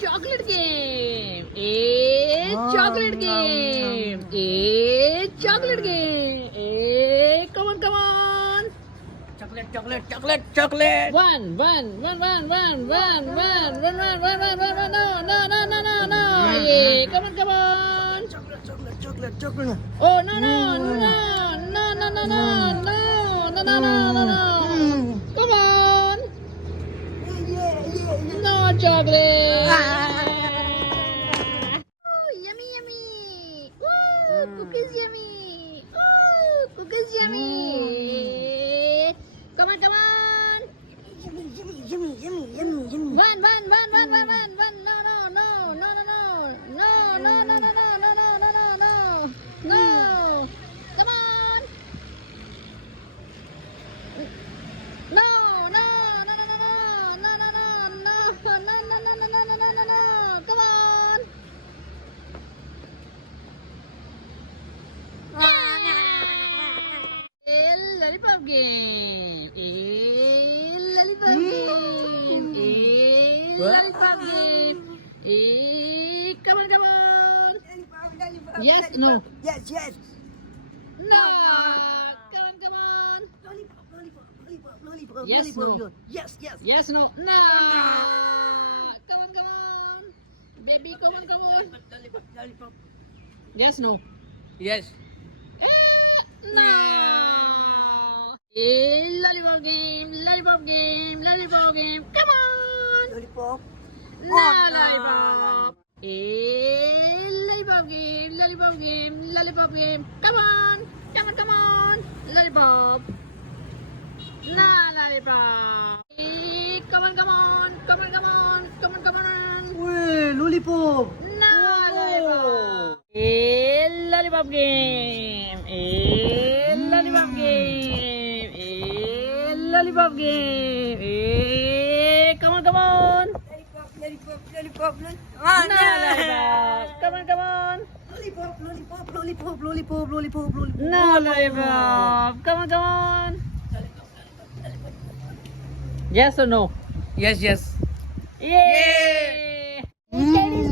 chocolate game. Chocolate game. Chocolate game. Come on, come on. Chocolate. One. No. Yeah, come on. Chocolate. Oh, no. Come on. No chocolate. Oh, yummy. Ooh, cookies yummy. Ooh, cookies yummy. Come on. Yummy. One. No. Come on. No. Come on. Lollipop game. Lollipop game. Come on. Yes, no. Yes. No. Come on. Lollipop. Yes, no. Yes. Yes, no. No. Come on. Baby, come on. Lollipop. Yes, no. Yes. No. Lollipop game. Come on. Lollipop. No, lollipop. Lollipop game. Come on. Lollipop. No, lollipop. Come on. Wait, lollipop. No, lollipop. Lollipop game. Lollipop game. Come on. Lollipop. No, lollipop. Come on. Lollipop. No, lollipop. Come on. Yes or no? Yes. Yay! Candies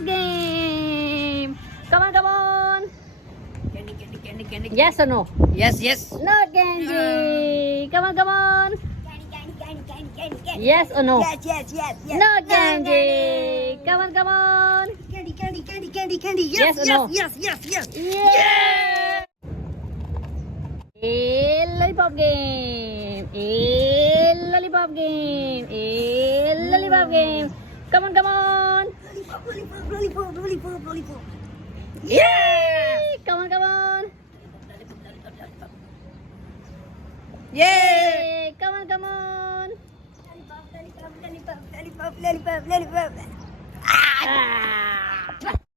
game. Come on. Candy. Yes or no? Yes. No candy. Come on. Yes or no? Yes. No candy. Come on. Candy. Yes or no? Yes. Yeah! Lollipop game. Lollipop game. Come on. Lollipop. Yeah! Come on. Yeah! Come on. Lollipop.